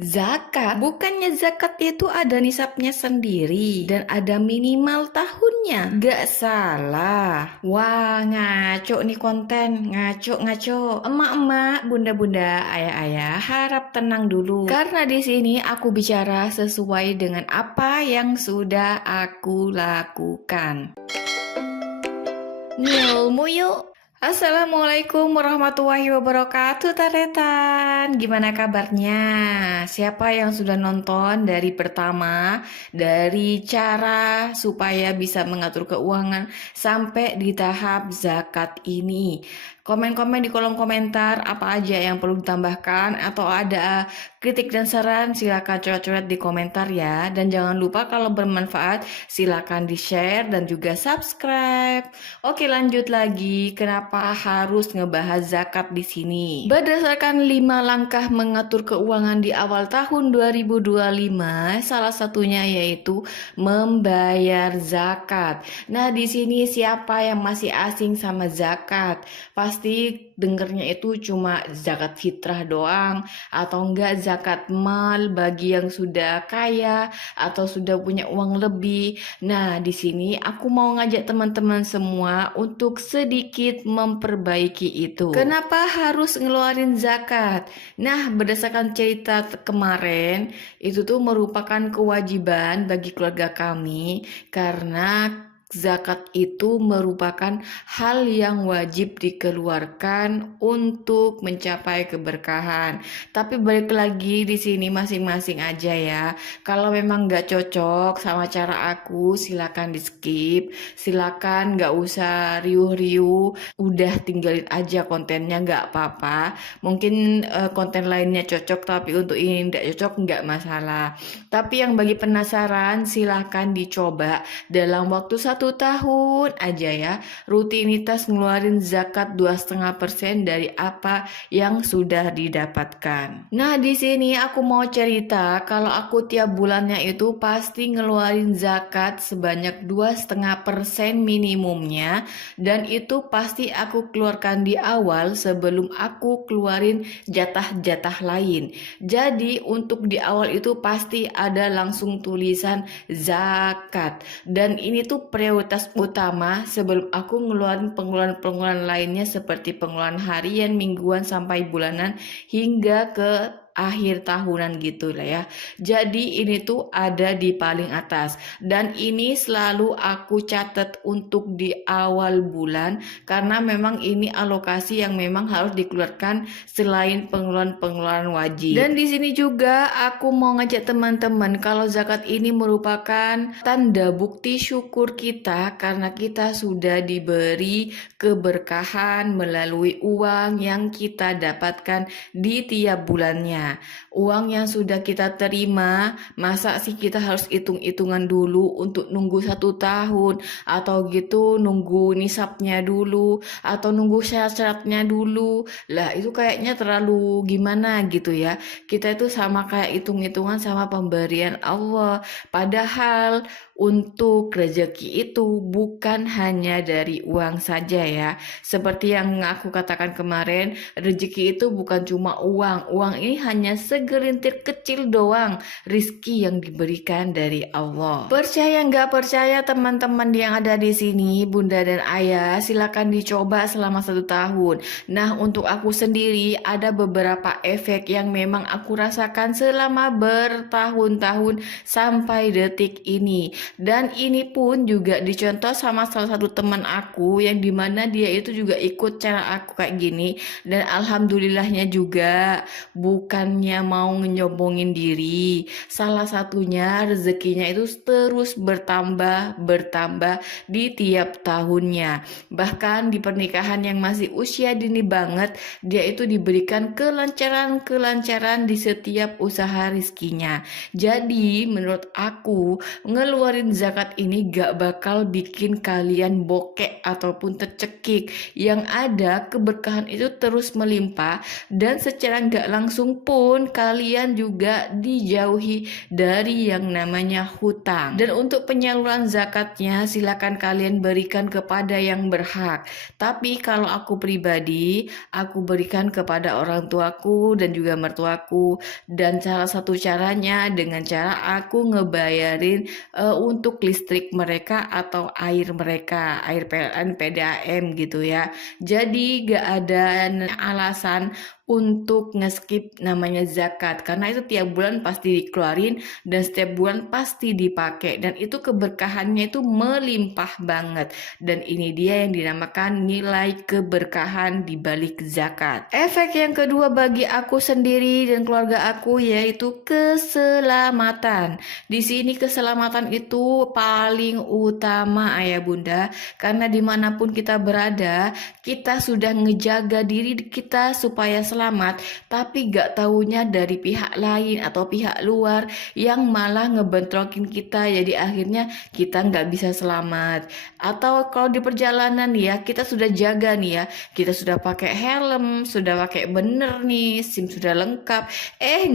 Zakat, bukannya zakat itu ada nisabnya sendiri dan ada minimal tahunnya? Gak salah. Wah, ngaco nih konten, ngaco. Emak-emak, bunda-bunda, ayah-ayah, harap tenang dulu. Karena di sini aku bicara sesuai dengan apa yang sudah aku lakukan. Ngilmu yuk. Assalamualaikum warahmatullahi wabarakatuh, Taretan. Gimana kabarnya? Siapa yang sudah nonton dari pertama, dari cara supaya bisa mengatur keuangan sampai di tahap zakat ini? Komen-komen di kolom komentar apa aja yang perlu ditambahkan atau ada kritik dan saran silakan coret-coret di komentar ya. Dan jangan lupa kalau bermanfaat silakan di-share dan juga subscribe. Oke, lanjut lagi. Kenapa harus ngebahas zakat di sini? Berdasarkan 5 langkah mengatur keuangan di awal tahun 2025, salah satunya yaitu membayar zakat. Nah, di sini siapa yang masih asing sama zakat? Pasti dengernya itu cuma zakat fitrah doang atau enggak zakat mal bagi yang sudah kaya atau sudah punya uang lebih. Nah, di sini aku mau ngajak teman-teman semua untuk sedikit memperbaiki itu. Kenapa harus ngeluarin zakat? Nah, berdasarkan cerita kemarin, itu tuh merupakan kewajiban bagi keluarga kami karena zakat itu merupakan hal yang wajib dikeluarkan untuk mencapai keberkahan. Tapi balik lagi di sini masing-masing aja ya. Kalau memang nggak cocok sama cara aku, silakan di skip. Silakan nggak usah riuh-riuh. Udah tinggalin aja kontennya nggak apa-apa. Mungkin konten lainnya cocok, tapi untuk ini nggak cocok nggak masalah. Tapi yang bagi penasaran, silakan dicoba dalam waktu 1 tahun aja ya, rutinitas ngeluarin zakat 2,5% dari apa yang sudah didapatkan. Nah, di sini aku mau cerita kalau aku tiap bulannya itu pasti ngeluarin zakat sebanyak 2,5% minimumnya, dan itu pasti aku keluarkan di awal sebelum aku keluarin jatah-jatah lain. Jadi untuk di awal itu pasti ada langsung tulisan zakat, dan ini tuh prioritas utama sebelum aku ngeluarin pengeluaran-pengeluaran lainnya seperti pengeluaran harian, mingguan, sampai bulanan hingga ke akhir tahunan gitu lah ya. Jadi ini tuh ada di paling atas, dan ini selalu aku catat untuk di awal bulan karena memang ini alokasi yang memang harus dikeluarkan selain pengeluaran-pengeluaran wajib. Dan di sini juga aku mau ngajak teman-teman kalau zakat ini merupakan tanda bukti syukur kita karena kita sudah diberi keberkahan melalui uang yang kita dapatkan di tiap bulannya. Uang yang sudah kita terima, masa sih kita harus hitung-hitungan dulu untuk nunggu 1 tahun atau gitu nunggu nisabnya dulu atau nunggu syarat-syaratnya dulu. Lah itu kayaknya terlalu gimana gitu ya. Kita itu sama kayak hitung-hitungan sama pemberian Allah. Padahal untuk rezeki itu bukan hanya dari uang saja ya. Seperti yang aku katakan kemarin, rezeki itu bukan cuma uang. Uang ini hanya segelintir kecil doang rizki yang diberikan dari Allah. Percaya nggak percaya teman-teman yang ada di sini, bunda dan ayah, silakan dicoba selama 1 tahun. Nah, untuk aku sendiri ada beberapa efek yang memang aku rasakan selama bertahun-tahun sampai detik ini. Dan ini pun juga dicontoh sama salah satu teman aku yang dimana dia itu juga ikut cara aku kayak gini. Dan alhamdulillahnya juga bukannya mau nyombongin diri. Salah satunya rezekinya itu terus bertambah di tiap tahunnya. Bahkan di pernikahan yang masih usia dini banget, dia itu diberikan kelancaran di setiap usaha rizkinya. Jadi menurut aku ngeluarin ngeluarin zakat ini gak bakal bikin kalian bokek ataupun tercekik. Yang ada keberkahan itu terus melimpah, dan secara gak langsung pun kalian juga dijauhi dari yang namanya hutang. Dan untuk penyaluran zakatnya silakan kalian berikan kepada yang berhak. Tapi kalau aku pribadi, aku berikan kepada orang tuaku dan juga mertuaku, dan salah satu caranya dengan cara aku ngebayarin untuk listrik mereka atau air mereka, air PLN, PDAM gitu ya. Jadi gak ada alasan untuk ngeskip namanya zakat, karena itu tiap bulan pasti dikeluarin dan setiap bulan pasti dipakai, dan itu keberkahannya itu melimpah banget. Dan ini dia yang dinamakan nilai keberkahan di balik zakat. Efek yang kedua bagi aku sendiri dan keluarga aku yaitu keselamatan. Di sini keselamatan itu paling utama ayah bunda, karena dimanapun kita berada, kita sudah ngejaga diri kita supaya selamat, tapi gak taunya dari pihak lain atau pihak luar yang malah ngebentrokin kita, jadi akhirnya kita nggak bisa selamat. Atau kalau di perjalanan ya, kita sudah jaga nih ya, kita sudah pakai helm, sudah pakai bener nih, SIM sudah lengkap,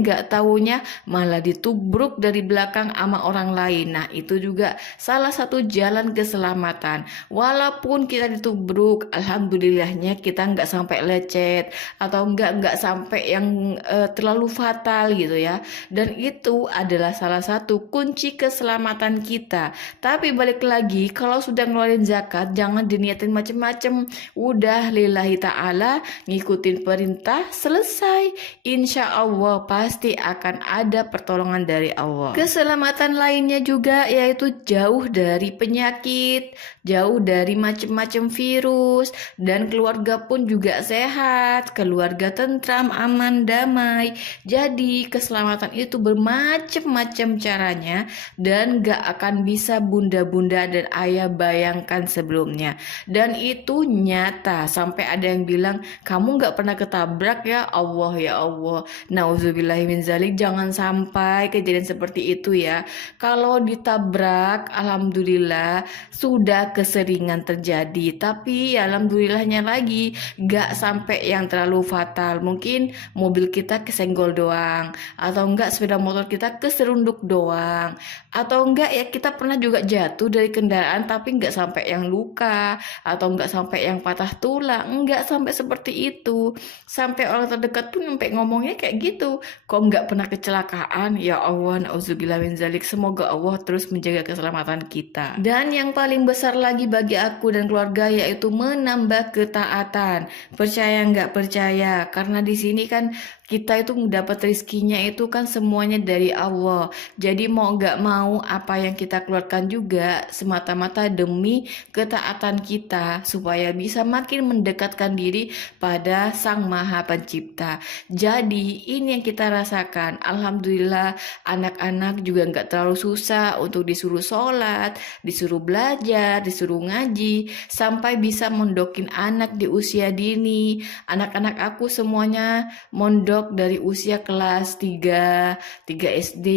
nggak taunya malah ditubruk dari belakang sama orang lain. Nah itu juga salah satu jalan keselamatan. Walaupun kita ditubruk, alhamdulillahnya kita nggak sampai lecet atau nggak sampai yang terlalu fatal gitu ya. Dan itu adalah salah satu kunci keselamatan kita. Tapi balik lagi, kalau sudah ngeluarin zakat jangan diniatin macem-macem. Udah lillahi ta'ala, ngikutin perintah, selesai. Insya Allah pasti akan ada pertolongan dari Allah. Keselamatan lainnya juga yaitu jauh dari penyakit, jauh dari macam-macam virus, dan keluarga pun juga sehat, keluarga tentram, aman, damai. Jadi keselamatan itu bermacam-macam caranya dan gak akan bisa bunda-bunda dan ayah bayangkan sebelumnya. Dan itu nyata, sampai ada yang bilang kamu gak pernah ketabrak ya Allah, ya Allah. Nauzubillahi min zalik, jangan sampai kejadian seperti itu ya. Kalau ditabrak alhamdulillah sudah keseringan terjadi, tapi ya alhamdulillahnya lagi gak sampai yang terlalu fatal. Mungkin mobil kita kesenggol doang, atau enggak sepeda motor kita keserunduk doang, atau enggak ya kita pernah juga jatuh dari kendaraan tapi enggak sampai yang luka atau enggak sampai yang patah tulang, enggak sampai seperti itu. Sampai orang terdekat pun sampai ngomongnya kayak gitu, kok enggak pernah kecelakaan. Ya Allah, nauzubillah min zalik, semoga Allah terus menjaga keselamatan kita. Dan yang paling besar lagi bagi aku dan keluarga yaitu menambah ketaatan. Percaya nggak percaya, karena di sini kan kita itu mendapat rizkinya itu kan semuanya dari Allah. Jadi mau gak mau apa yang kita keluarkan juga semata-mata demi ketaatan kita, supaya bisa makin mendekatkan diri pada Sang Maha Pencipta. Jadi ini yang kita rasakan. Alhamdulillah anak-anak juga gak terlalu susah untuk disuruh sholat, disuruh belajar, disuruh ngaji, sampai bisa mondokin anak di usia dini. Anak-anak aku semuanya mondok dari usia kelas 3 SD,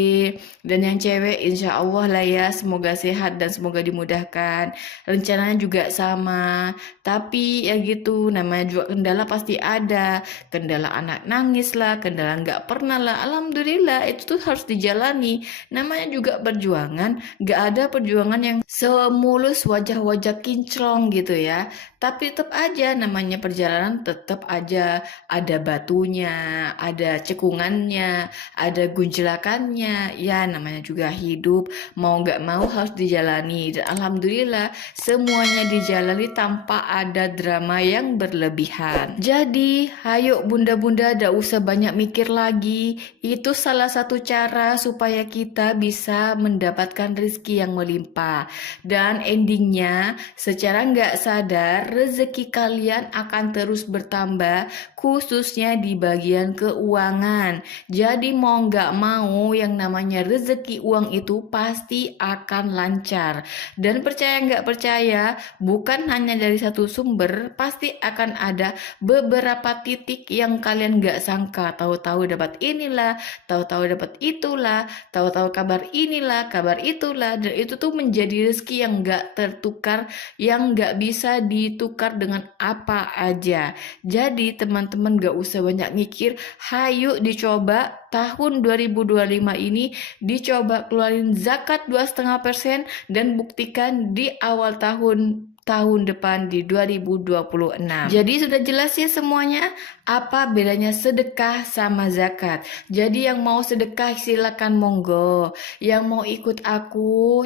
dan yang cewek insya Allah lah ya, semoga sehat dan semoga dimudahkan. Rencananya juga sama, tapi ya gitu, namanya juga kendala pasti ada. Kendala anak nangis lah, kendala nggak pernah lah, alhamdulillah itu tuh harus dijalani. Namanya juga perjuangan, nggak ada perjuangan yang semulus wajah-wajah kinclong gitu ya. Tapi tetap aja namanya perjalanan, tetap aja ada batunya, ada cekungannya, ada gunjelakannya. Ya namanya juga hidup, mau gak mau harus dijalani. Dan alhamdulillah semuanya dijalani tanpa ada drama yang berlebihan. Jadi ayo bunda-bunda, gak usah banyak mikir lagi. Itu salah satu cara supaya kita bisa mendapatkan rezeki yang melimpah. Dan endingnya secara gak sadar rezeki kalian akan terus bertambah, khususnya di bagian keuangan. Jadi mau nggak mau yang namanya rezeki uang itu pasti akan lancar. Dan percaya nggak percaya, bukan hanya dari satu sumber, pasti akan ada beberapa titik yang kalian nggak sangka. Tahu-tahu dapat inilah, tahu-tahu dapat itulah, tahu-tahu kabar inilah, kabar itulah. Dan itu tuh menjadi rezeki yang nggak tertukar, yang nggak bisa ditukar dengan apa aja. Jadi teman-teman gak usah banyak mikir, hayu dicoba tahun 2025 ini, dicoba keluarin zakat 2,5% dan buktikan di awal tahun depan di 2026. Jadi sudah jelas ya semuanya apa bedanya sedekah sama zakat. Jadi yang mau sedekah silakan monggo, yang mau ikut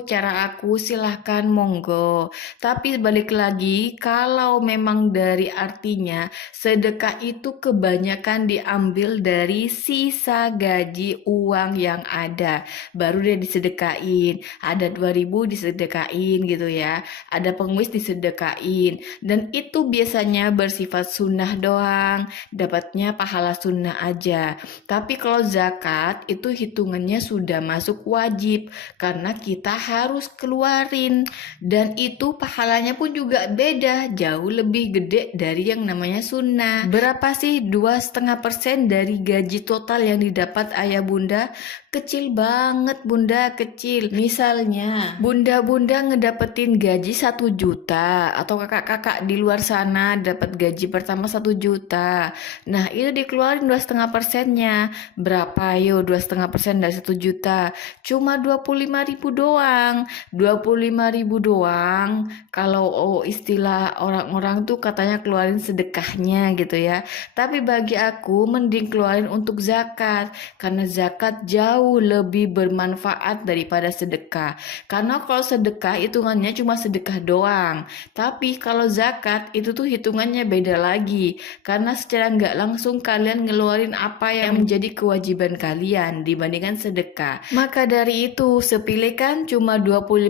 cara aku silahkan monggo. Tapi balik lagi, kalau memang dari artinya sedekah itu kebanyakan diambil dari sisa gaji uang yang ada, baru dia disedekain. Ada 2.000 disedekain gitu ya, ada pengemis disedekain, dan itu biasanya bersifat sunnah doang, dapatnya pahala sunnah aja. Tapi kalau zakat itu hitungannya sudah masuk wajib, karena kita harus keluarin, dan itu pahalanya pun juga beda, jauh lebih gede dari yang namanya sunnah. Berapa sih 2,5% dari gaji total yang didapat ayah bunda? Kecil banget bunda, kecil. Misalnya bunda-bunda ngedapetin gaji 1 juta, atau kakak-kakak di luar sana dapat gaji pertama 1 juta. Nah itu dikeluarin 2,5%-nya. Berapa yo 2,5% dari 1 juta? Cuma 25.000 doang. 25.000 doang. Kalau istilah orang-orang tuh katanya keluarin sedekahnya gitu ya. Tapi bagi aku mending keluarin untuk zakat, karena zakat jauh lebih bermanfaat daripada sedekah. Karena kalau sedekah hitungannya cuma sedekah doang, tapi kalau zakat itu tuh hitungannya beda lagi, karena secara nggak langsung kalian ngeluarin apa yang menjadi kewajiban kalian dibandingkan sedekah. Maka dari itu sepilih kan cuma 25.000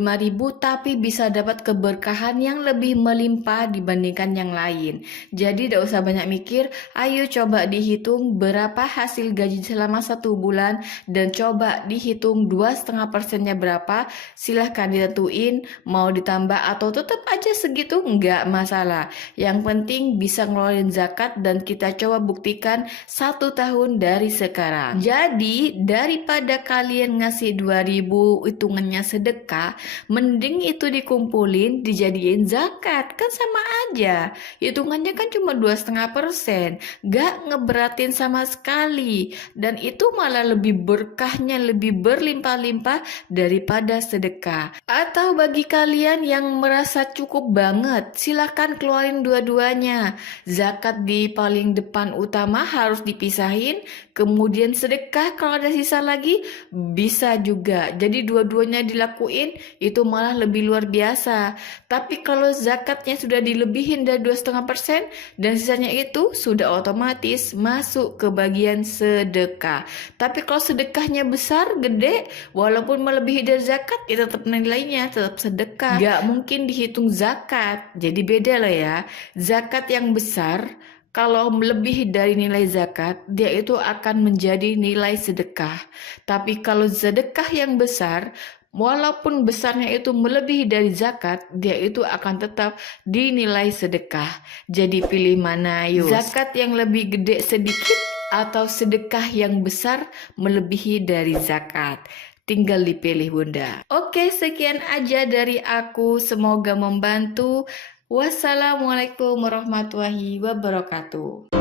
tapi bisa dapat keberkahan yang lebih melimpah dibandingkan yang lain. Jadi tidak usah banyak mikir, ayo coba dihitung berapa hasil gaji selama 1 bulan dan coba dihitung 2,5%-nya berapa. Silahkan ditentuin mau ditambah atau tetap aja segitu, nggak masalah. Yang penting bisa ngeluarin zakat dan kita coba buktikan 1 tahun dari sekarang. Jadi daripada kalian ngasih 2.000 hitungannya sedekah, mending itu dikumpulin dijadiin zakat, kan sama aja. Hitungannya kan cuma 2,5%, gak ngeberatin sama sekali, dan itu malah lebih berkahnya, lebih berlimpah-limpah daripada sedekah. Atau bagi kalian yang merasa cukup banget, silahkan keluarin dua-duanya. Zakat di paling depan utama harus dipisahin, kemudian sedekah kalau ada sisa lagi bisa juga. Jadi dua-duanya dilakuin itu malah lebih luar biasa. Tapi kalau zakatnya sudah dilebihin dari 2,5% dan sisanya itu sudah otomatis masuk ke bagian sedekah. Tapi kalau sedekahnya besar, gede, walaupun melebihi dari zakat, ya tetap nilainya tetap sedekah. Gak mungkin dihitung zakat. Jadi beda lah ya. Zakat yang besar kalau melebihi dari nilai zakat, dia itu akan menjadi nilai sedekah. Tapi kalau sedekah yang besar, walaupun besarnya itu melebihi dari zakat, dia itu akan tetap dinilai sedekah. Jadi pilih mana yuk? Zakat yang lebih gede sedikit atau sedekah yang besar melebihi dari zakat? Tinggal dipilih bunda. Oke, sekian aja dari aku. Semoga membantu. Wassalamualaikum warahmatullahi wabarakatuh.